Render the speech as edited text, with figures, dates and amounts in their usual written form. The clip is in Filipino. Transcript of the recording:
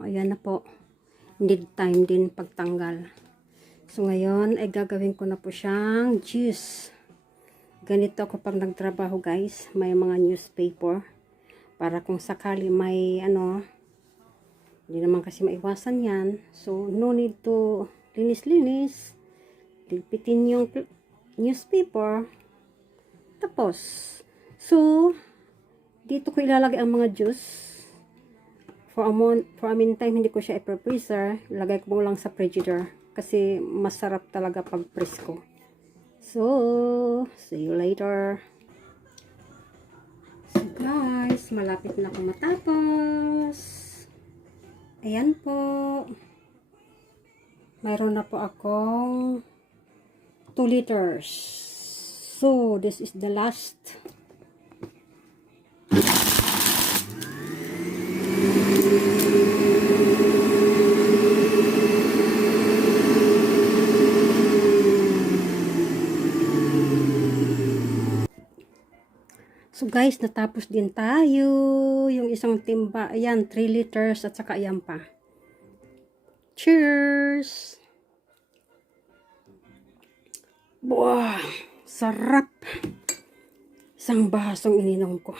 Ayan na po. Need time din pagtanggal. So, ngayon ay gagawin ko na po siyang juice. Ganito ako pag nagtrabaho, guys. May mga newspaper. Para kung sakali may hindi naman kasi maiwasan yan. So, no need to linis-linis. Ligpitin yung newspaper. Tapos, so, dito ko ilalagay ang mga juice. For a meantime, hindi ko siya i-freezer. Lagay ko lang sa frigidaire. Kasi masarap talaga pag presko. So, see you later. So guys, malapit na ako matapos. Ayan po. Mayroon na po akong 2 liters. So, this is the last. So guys, natapos din tayo. Yung isang timba, ayan, 3 liters at saka ayan pa. Cheers! Wow! Sarap! Isang basong ininom ko.